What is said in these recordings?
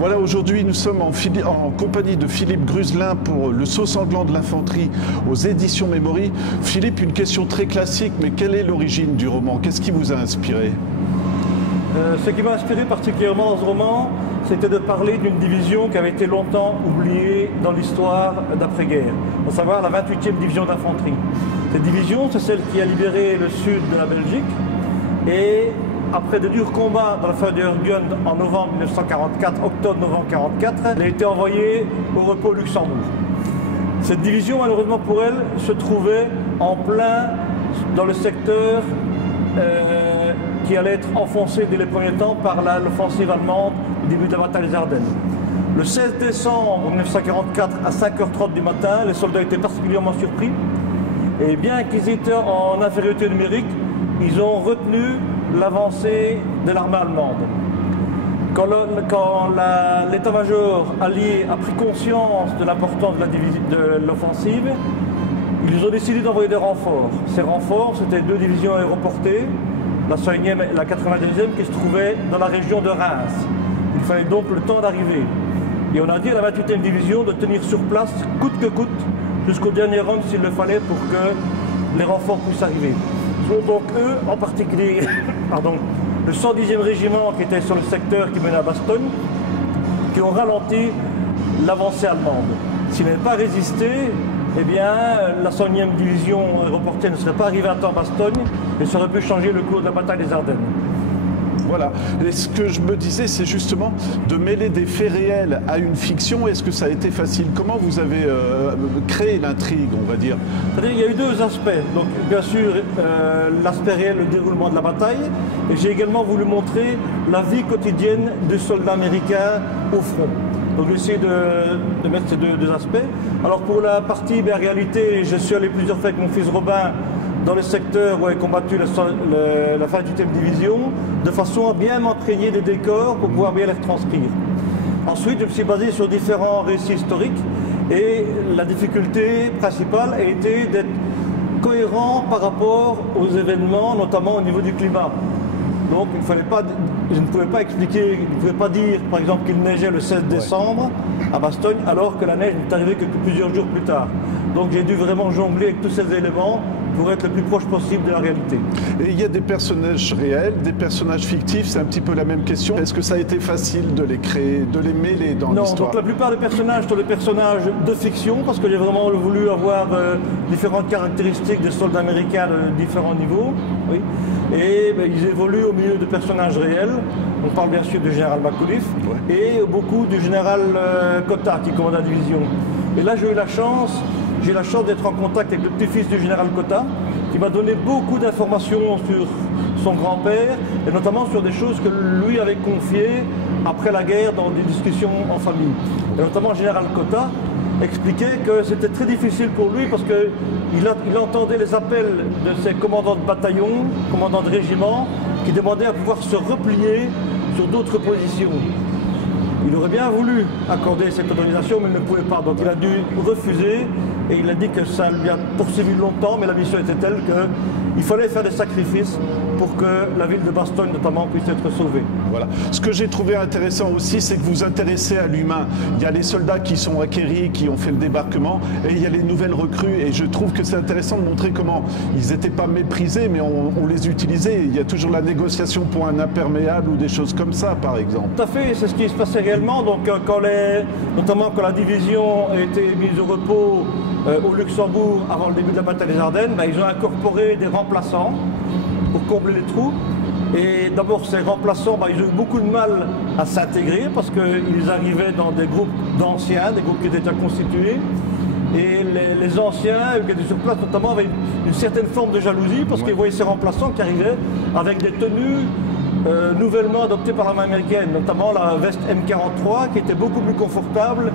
Voilà, aujourd'hui nous sommes en compagnie de Philippe Gruzelin pour Le Saut sanglant de l'infanterie aux éditions Memory. Philippe, une question très classique, mais quelle est l'origine du roman? Qu'est-ce qui vous a inspiré? Ce qui m'a inspiré particulièrement dans ce roman, c'était de parler d'une division qui avait été longtemps oubliée dans l'histoire d'après-guerre, à savoir la 28e division d'infanterie. Cette division, c'est celle qui a libéré le sud de la Belgique et après de durs combats dans la fin de Hurgund en novembre 1944, octobre-novembre 1944, elle a été envoyée au repos Luxembourg. Cette division, malheureusement pour elle, se trouvait en plein dans le secteur qui allait être enfoncé dès les premiers temps par l'offensive allemande au début de la bataille des Ardennes. Le 16 décembre 1944, à 5h30 du matin, les soldats étaient particulièrement surpris. Et bien qu'ils étaient en infériorité numérique, ils ont retenu l'avancée de l'armée allemande. Quand l'état-major allié a pris conscience de l'importance de l'offensive, ils ont décidé d'envoyer des renforts. Ces renforts, c'était 2 divisions aéroportées, la 101e et la 82e, qui se trouvaient dans la région de Reims. Il fallait donc le temps d'arriver. Et on a dit à la 28e division de tenir sur place, coûte que coûte, jusqu'au dernier homme s'il le fallait pour que les renforts puissent arriver. Donc eux, en particulier, le 110e régiment qui était sur le secteur qui menait à Bastogne, qui ont ralenti l'avancée allemande. S'ils n'avaient pas résisté, eh bien, la 101e division aéroportée ne serait pas arrivée à temps à Bastogne et ça aurait pu changer le cours de la bataille des Ardennes. Voilà. Et ce que je me disais, c'est justement de mêler des faits réels à une fiction. Est-ce que ça a été facile? Comment vous avez créé l'intrigue, on va dire? C'est-à-dire, il y a eu 2 aspects. Donc, bien sûr, l'aspect réel, le déroulement de la bataille. Et j'ai également voulu montrer la vie quotidienne des soldats américains au front. Donc, j'ai essayé de mettre ces deux aspects. Alors, pour la partie réalité, je suis allé plusieurs fois avec mon fils Robin dans le secteur où a combattu la 28e division, de façon à bien m'imprégner des décors pour pouvoir bien les retranscrire. Ensuite, je me suis basé sur différents récits historiques et la difficulté principale a été d'être cohérent par rapport aux événements, notamment au niveau du climat. Donc, je ne pouvais pas expliquer, je ne pouvais pas dire, par exemple, qu'il neigeait le 16 décembre à Bastogne, alors que la neige n'est arrivée que plusieurs jours plus tard. Donc, j'ai dû vraiment jongler avec tous ces éléments pour être le plus proche possible de la réalité. Et il y a des personnages réels, des personnages fictifs, c'est un petit peu la même question. Est-ce que ça a été facile de les créer, de les mêler dans l'histoire? Non, donc la plupart des personnages sont des personnages de fiction, parce que j'ai vraiment voulu avoir différentes caractéristiques des soldats américains de différents niveaux. Oui. Et ils évoluent au milieu de personnages réels. On parle bien sûr du général Makoulif et beaucoup du général Cotta qui commande la division. Et là, j'ai la chance d'être en contact avec le petit-fils du général Cotta, qui m'a donné beaucoup d'informations sur son grand-père, et notamment sur des choses que lui avait confiées après la guerre dans des discussions en famille. Et notamment le général Cotta expliquait que c'était très difficile pour lui parce qu'il entendait les appels de ses commandants de bataillon, commandants de régiment, qui demandaient à pouvoir se replier sur d'autres positions. Il aurait bien voulu accorder cette autorisation, mais il ne pouvait pas. Donc il a dû refuser et il a dit que ça lui a poursuivi longtemps, mais la mission était telle qu'il fallait faire des sacrifices pour que la ville de Bastogne, notamment, puisse être sauvée. Voilà. Ce que j'ai trouvé intéressant aussi, c'est que vous intéressez à l'humain. Il y a les soldats qui sont acquéris, qui ont fait le débarquement, et il y a les nouvelles recrues. Et je trouve que c'est intéressant de montrer comment ils n'étaient pas méprisés, mais on les utilisait. Il y a toujours la négociation pour un imperméable ou des choses comme ça, par exemple. Tout à fait, c'est ce qui se passait réellement. Donc, notamment quand la division a été mise au repos au Luxembourg avant le début de la bataille des Ardennes, ils ont incorporé des remplaçants pour combler les trous. Et d'abord, ces remplaçants, ils ont eu beaucoup de mal à s'intégrer parce qu'ils arrivaient dans des groupes d'anciens, des groupes qui étaient déjà constitués. Et les anciens qui étaient sur place, notamment, avaient une certaine forme de jalousie parce qu'ils voyaient ces remplaçants qui arrivaient avec des tenues nouvellement adoptées par l'armée américaine, notamment la veste M43 qui était beaucoup plus confortable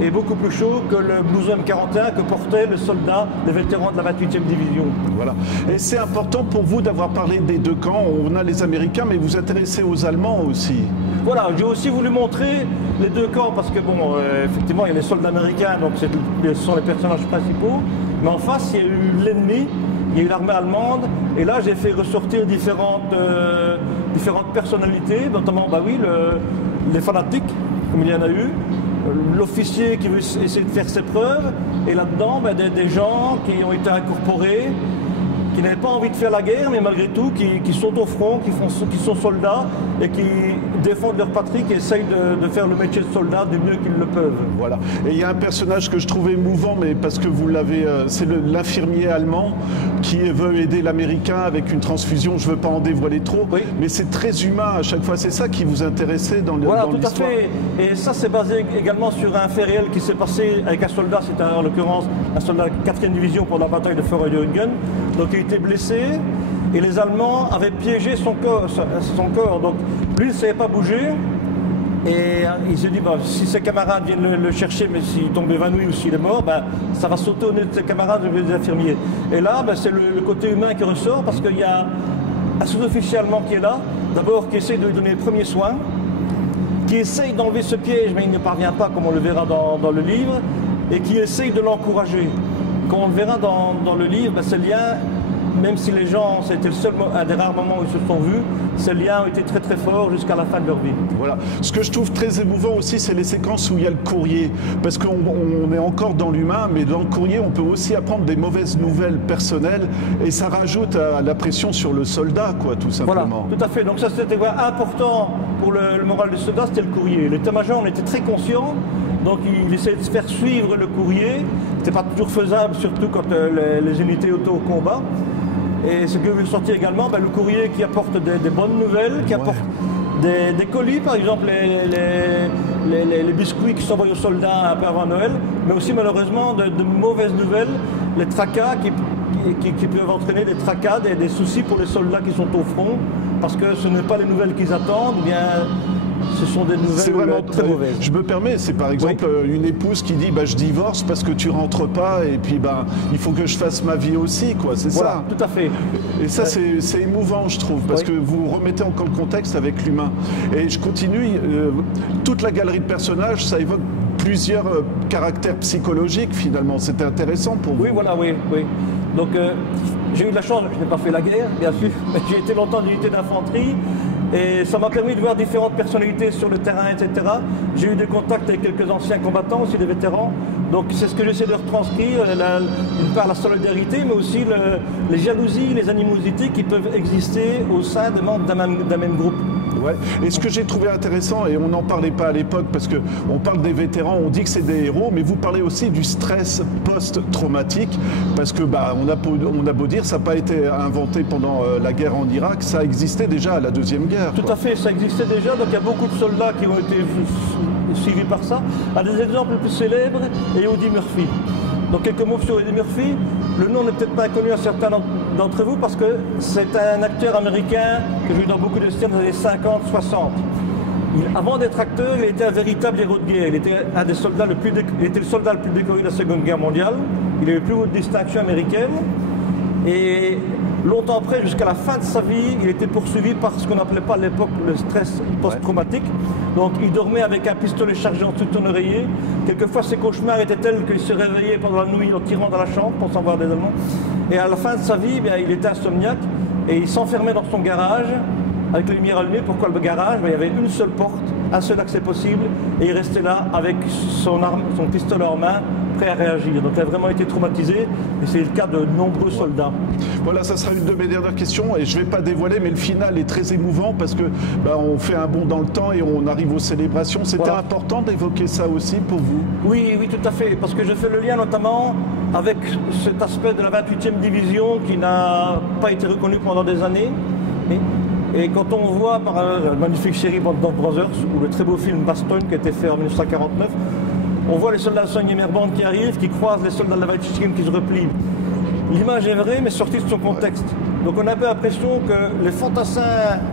et beaucoup plus chaud que le blouson M41 que portaient les soldats, les vétérans de la 28e division. Voilà. Et c'est important pour vous d'avoir parlé des 2 camps. On a les Américains, mais vous vous intéressez aux Allemands aussi. Voilà, j'ai aussi voulu montrer les 2 camps parce que, effectivement, il y a les soldats américains, donc ce sont les personnages principaux. Mais en face, il y a eu l'ennemi, il y a eu l'armée allemande. Et là, j'ai fait ressortir différentes personnalités, notamment, les fanatiques, comme il y en a eu, l'officier qui veut essayer de faire ses preuves, et là-dedans, des gens qui ont été incorporés, qui n'avaient pas envie de faire la guerre, mais malgré tout, qui sont au front, qui sont soldats et qui défendent leur patrie, qui essayent de faire le métier de soldat du mieux qu'ils le peuvent. Voilà. Et il y a un personnage que je trouve émouvant, mais parce que vous l'avez, c'est l'infirmier allemand qui veut aider l'Américain avec une transfusion. Je ne veux pas en dévoiler trop, oui. Mais c'est très humain à chaque fois. C'est ça qui vous intéressait dans l'histoire. Voilà, tout à fait. Et ça, c'est basé également sur un fait réel qui s'est passé avec un soldat. C'était en l'occurrence un soldat de la 4e division pour la bataille de Fort-Eugen. Donc il était blessé et les Allemands avaient piégé son corps. Donc lui, il ne savait pas bouger. Et il s'est dit, si ses camarades viennent le chercher, mais s'il tombe évanoui ou s'il est mort, ça va sauter au nez de ses camarades, des infirmiers. Et là, c'est le côté humain qui ressort, parce qu'il y a un sous-officier allemand qui est là, d'abord qui essaie de lui donner les premiers soins, qui essaye d'enlever ce piège, mais il ne parvient pas, comme on le verra dans le livre, et qui essaye de l'encourager. Comme on le verra dans le livre, ce lien, même si les gens, c'était un des rares moments où ils se sont vus, ces liens ont été très très forts jusqu'à la fin de leur vie. Voilà. Ce que je trouve très émouvant aussi, c'est les séquences où il y a le courrier. Parce qu'on est encore dans l'humain, mais dans le courrier, on peut aussi apprendre des mauvaises nouvelles personnelles et ça rajoute à la pression sur le soldat, quoi, tout simplement. Voilà, tout à fait. Donc ça, c'était important pour le moral du soldat, c'était le courrier. L'état-major, on était très conscients. Donc il essayait de se faire suivre le courrier. C'était pas toujours faisable, surtout quand les unités étaient au combat. Et ce que veut sortir également, le courrier qui apporte des bonnes nouvelles, qui apporte des colis, par exemple les biscuits qui sont envoyés aux soldats un peu avant Noël, mais aussi malheureusement de mauvaises nouvelles, les tracas qui peuvent entraîner des tracas, des soucis pour les soldats qui sont au front, parce que ce n'est pas les nouvelles qu'ils attendent, ou bien ce sont des nouvelles vraiment très mauvaises. Je me permets, c'est par exemple une épouse qui dit je divorce parce que tu rentres pas et puis il faut que je fasse ma vie aussi, quoi, c'est ça. Tout à fait. Et ça c'est émouvant, je trouve, parce que vous remettez encore le contexte avec l'humain. Et je continue, toute la galerie de personnages, ça évoque plusieurs caractères psychologiques finalement. C'était intéressant pour vous. Oui. Donc j'ai eu de la chance, je n'ai pas fait la guerre, bien sûr, mais j'ai été longtemps en unité d'infanterie. Et ça m'a permis de voir différentes personnalités sur le terrain, etc. J'ai eu des contacts avec quelques anciens combattants, aussi des vétérans. Donc c'est ce que j'essaie de retranscrire, d'une part la solidarité, mais aussi les jalousies, les animosités qui peuvent exister au sein des membres d'un même groupe. Ouais. Et ce que j'ai trouvé intéressant, et on n'en parlait pas à l'époque, parce qu'on parle des vétérans, on dit que c'est des héros, mais vous parlez aussi du stress post-traumatique, parce que on a beau dire, ça n'a pas été inventé pendant la guerre en Irak, ça existait déjà à la Deuxième Guerre. Tout à fait, ça existait déjà, donc il y a beaucoup de soldats qui ont été suivis par ça. Un des exemples les plus célèbres est Eddie Murphy. Donc quelques mots sur Eddie Murphy. Le nom n'est peut-être pas inconnu à certains d'entre vous parce que c'est un acteur américain que j'ai vu dans beaucoup de films dans les années 50-60. Avant d'être acteur, il était un véritable héros de guerre. Il était un des soldats il était le soldat le plus décoré de la Seconde Guerre mondiale. Il a eu les plus hautes distinctions américaines. Et longtemps après, jusqu'à la fin de sa vie, il était poursuivi par ce qu'on n'appelait pas à l'époque le stress post-traumatique. Donc il dormait avec un pistolet chargé en dessous de son oreiller. Quelquefois ses cauchemars étaient tels qu'il se réveillait pendant la nuit en tirant dans la chambre pour s'en voir des Allemands. Et à la fin de sa vie, il était insomniaque et il s'enfermait dans son garage avec les lumières allumées. Pourquoi le garage? Il y avait une seule porte, un seul accès possible et il restait là avec son pistolet en main, prêt à réagir. Donc il a vraiment été traumatisé et c'est le cas de nombreux soldats. Voilà, ça sera une de mes dernières questions et je ne vais pas dévoiler, mais le final est très émouvant parce que on fait un bond dans le temps et on arrive aux célébrations. C'était important d'évoquer ça aussi pour vous? Oui, tout à fait, parce que je fais le lien notamment avec cet aspect de la 28e division qui n'a pas été reconnu pendant des années. Et quand on voit par la magnifique série Band of Brothers ou le très beau film Bastogne qui a été fait en 1949, on voit les soldats de la 5e Airborne qui arrivent, qui croisent les soldats de la 28e qui se replient. L'image est vraie, mais sortie de son contexte. Donc on a un peu l'impression que les fantassins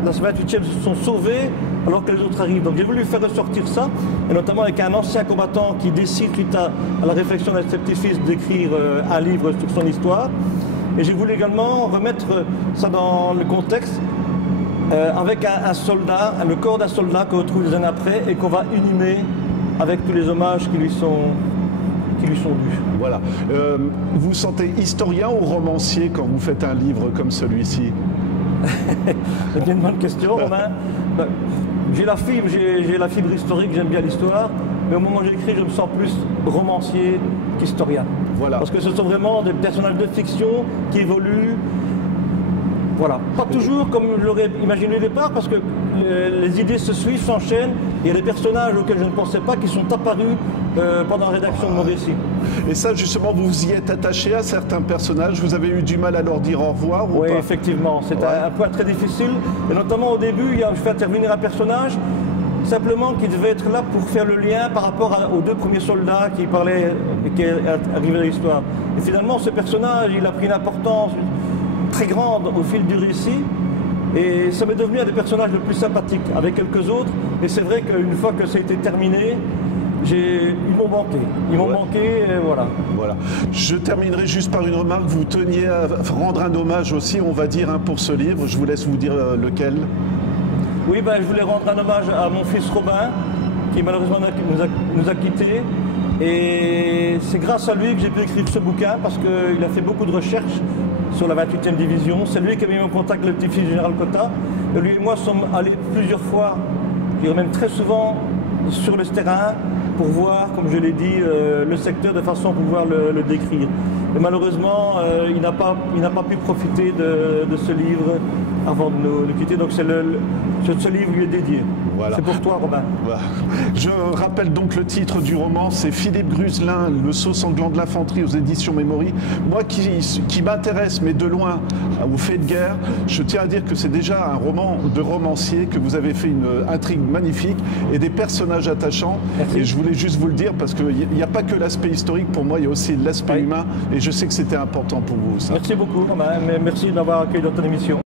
de la 28e se sont sauvés alors que les autres arrivent. Donc j'ai voulu faire ressortir ça, et notamment avec un ancien combattant qui décide, suite à la réflexion d'un de ses petits-fils, d'écrire un livre sur son histoire. Et j'ai voulu également remettre ça dans le contexte avec un soldat, le corps d'un soldat qu'on retrouve des années après et qu'on va inhumer avec tous les hommages qui lui sont dus. Voilà. Vous vous sentez historien ou romancier quand vous faites un livre comme celui-ci? C'est bien une bonne question, Romain. j'ai la fibre historique, j'aime bien l'histoire, mais au moment où j'écris, je me sens plus romancier qu'historien. Voilà. Parce que ce sont vraiment des personnages de fiction qui évoluent. Voilà. Pas toujours comme je l'aurais imaginé au départ, parce que les idées se suivent, s'enchaînent. Il y a des personnages auxquels je ne pensais pas qui sont apparus pendant la rédaction de mon récit. Et ça, justement, vous vous y êtes attaché à certains personnages. Vous avez eu du mal à leur dire au revoir ou Oui, pas? effectivement. C'est un point très difficile. Et notamment au début, je fais intervenir un personnage simplement qui devait être là pour faire le lien par rapport aux deux premiers soldats qui parlaient et qui arrivaient dans l'histoire. Et finalement, ce personnage, il a pris une importance très grande au fil du récit. Et ça m'est devenu un des personnages les plus sympathiques avec quelques autres. Et c'est vrai qu'une fois que ça a été terminé, ils m'ont manqué. Ils m'ont manqué, et voilà. Voilà. Je terminerai juste par une remarque. Vous teniez à rendre un hommage aussi, on va dire, pour ce livre. Je vous laisse vous dire lequel. Oui, je voulais rendre un hommage à mon fils Robin, qui malheureusement nous a quittés. Et c'est grâce à lui que j'ai pu écrire ce bouquin, parce qu'il a fait beaucoup de recherches sur la 28e division. C'est lui qui a mis en contact le petit-fils du général Cotta. Et lui et moi sommes allés plusieurs fois, je dirais même très souvent, sur le terrain pour voir, comme je l'ai dit, le secteur de façon à pouvoir le décrire. Et malheureusement, il n'a pas pu profiter de ce livre avant de nous quitter. Donc ce livre lui est dédié. Voilà. C'est pour toi, Robin. Voilà. Je rappelle donc le titre du roman, c'est Philippe Gruzelin, Le sceau sanglant de l'infanterie aux éditions Memory. Moi qui m'intéresse, mais de loin, aux faits de guerre, je tiens à dire que c'est déjà un roman de romancier, que vous avez fait une intrigue magnifique et des personnages attachants. Merci. Et je voulais juste vous le dire parce qu'il n'y a pas que l'aspect historique, pour moi il y a aussi l'aspect humain et je sais que c'était important pour vous. Ça. Merci beaucoup, Romain. Merci d'avoir accueilli dans ton émission.